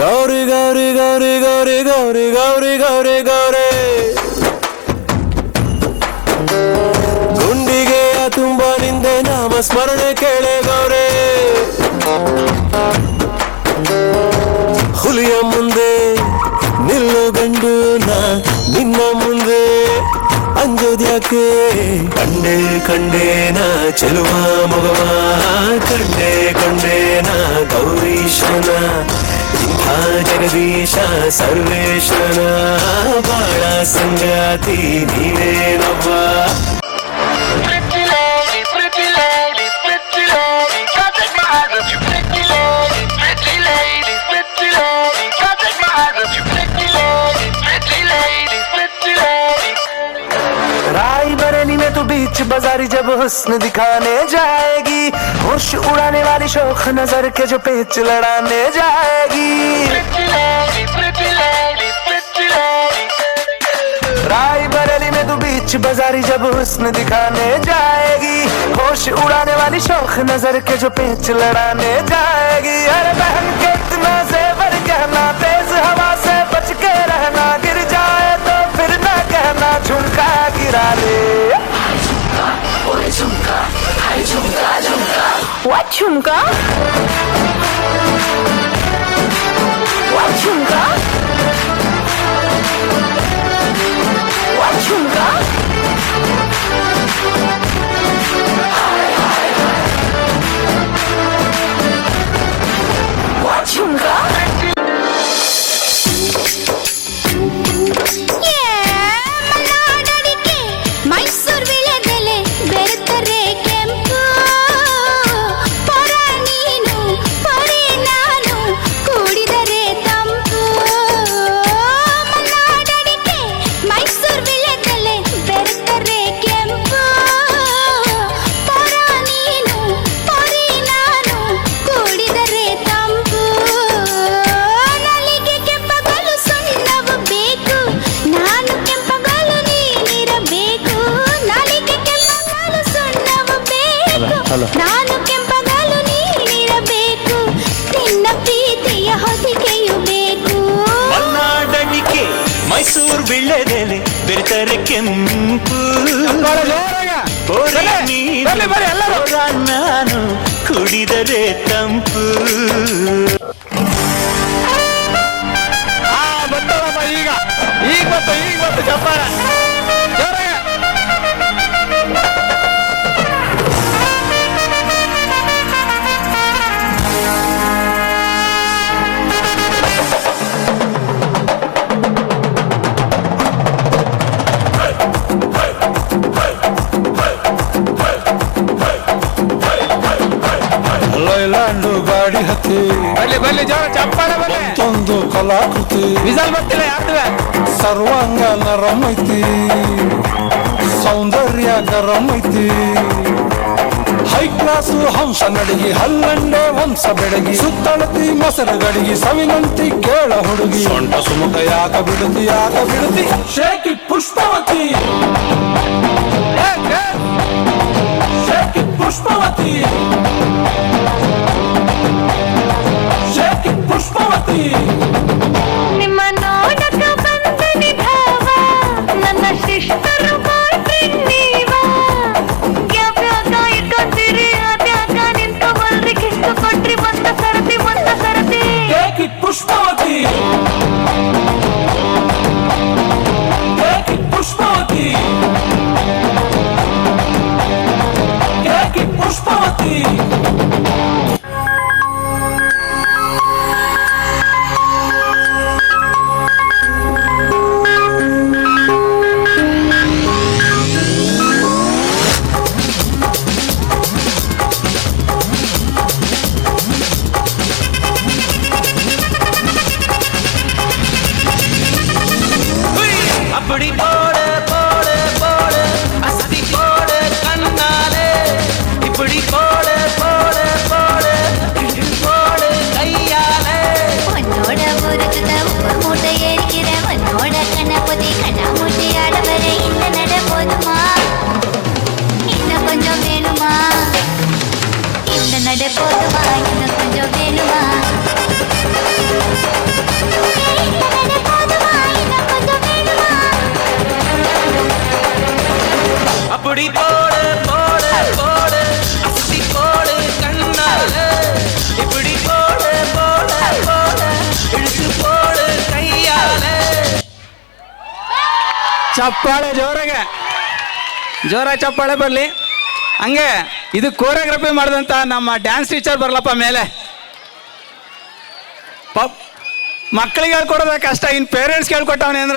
ಗೌರಿ ಗೌರಿ ಗೌರಿ ಗೌರಿ ಗೌರಿ ಗೌರಿ ಗೌರಿ ಗೌರಿ ಗುಂಡಿಗೆಯ ತುಂಬ ನಿಂದೆ ನಾಮ ಸ್ಮರಣೆ ಕೇಳೆ ಗೌರಿ ಹುಲಿಯ ಮುಂದೆ ನಿಲ್ಲು ಗಂಡು ನಾ ನಿನ್ನ ಮುಂದೆ ಅಂಜೋದ್ಯಾಕೆ ಕಂಡೆ ಕಂಡೇನ ಚೆಲುವ ಮಗವ ಕಂಡೆ ಕಂಡೇನ ಗೌರೀಶನ ಇಂಥ ಜಗದೀಶ ಸರ್ವೇಶ್ವರ ಬಾಳ ಸಂಗಾತಿ ನೀನೇನವ್ವ बीच बाजारी जब हुस्न दिखाने जाएगी होश उड़ाने वाली शौक नजर के जो पेच लड़ाने जाएगी राय बरेली में तू बीच बाजारी जब हुस्न दिखाने जाएगी होश उड़ाने वाली शौक नजर के जो पेच लड़ाने जाएगी अरे बहन के इतना जेवर कहना तेज हवा से बच के रहना गिर जाए तो फिर ना कहना झुमका गिरा ले झुमका हाय झुमका झुमका What झुमका What झुमका What झुमका What झुमका ನಾನು ಕೆಂಪಗಲು ನೀನಿರಬೇಕು ನಿನ್ನ ಪ್ರೀತಿಯ ಹೊದಿಕೆಯು ಬೇಕು ಮನ್ನಾಡಣಿಕೆ ಮೈಸೂರು ಬಿಳ್ಳೆದೆಲೆ ಬೆರೆತರೆ ಕೆಂಪು ನಾನು ಕುಡಿದರೆ ತಂಪು ಈಗ ಈಗ ಬಂತು ಚಪ್ಪಾಳ ಗಾಡಿ ಹತ್ತಿ ಬಲ್ಲಿ ಜೋರ ಚಪ್ಪಾಳ ಮತ್ತೊಂದು ಕಲಾಕೃತಿ ವಿಸಲ್ ಬರ್ತಿಲ್ಲ ಯಾರ್ದು ಸರ್ವಾಂಗ ನರಂ ಐತಿ ಸೌಂದರ್ಯ ಗರಂ ಐತಿ ಹೈ ಕ್ಲಾಸು ಹಂಸ ನಡಿಗಿ ಹಲ್ಲಂಡೆ ವಂಶ ಬೆಡಗಿ ಸುತ್ತಳತಿ ಮೊಸರು ಗಡಿಗಿ ಸವಿನಂತಿ ಕೇಳ ಹುಡುಗಿ ಸೊಂಟ ಸುಮುಖ ಯಾಕ ಬಿಡುತ್ತಿ ಶೇಕಿ ಪುಷ್ಪವತಿ ಶೇಕಿ ಪುಷ್ಪವತಿ ಪುಷ್ಪವತಿ ನಿಮ್ಮ ನೋಡಕ ಬಂದನಿ ಭಾವ ನನ್ನ ಶಿಷ್ಟರು ಬಾಯ್ಫ್ರೆಂಡ್ ನೀವ ಯಾವ್ಯಾಕ ಇಟ್ಕೊಂತೀರಿ ಅದ್ಯಾಕ ನಿಂತು ಬಲ್ರಿ ಕಿಸ್ತು ಕೊಟ್ರಿ ಬಂದ ಸರತಿ ಏಕಿ ಪುಷ್ಪವತಿ ಏಕಿ ಪುಷ್ಪವತಿ ಏಕಿ ಪುಷ್ಪವತಿ இப்படி போட ಚಪ್ಪಾಳೆ ಜೋರಾಗೆ ಚಪ್ಪಾಳೆ ಬರಲಿ. ಹಂಗೆ ಇದು ಕೋರಿಯೋಗ್ರಫಿ ಮಾಡಿದಂಥ ನಮ್ಮ ಡ್ಯಾನ್ಸ್ ಟೀಚರ್ ಬರಲಪ್ಪ ಮೇಲೆ. ಮಕ್ಕಳಿಗೆ ಹೇಳ್ಕೊಡೋದ ಕಷ್ಟ, ಇನ್ನು ಪೇರೆಂಟ್ಸ್ ಹೇಳ್ಕೊಟ್ಟವನೇ ಅಂದ್ರೆ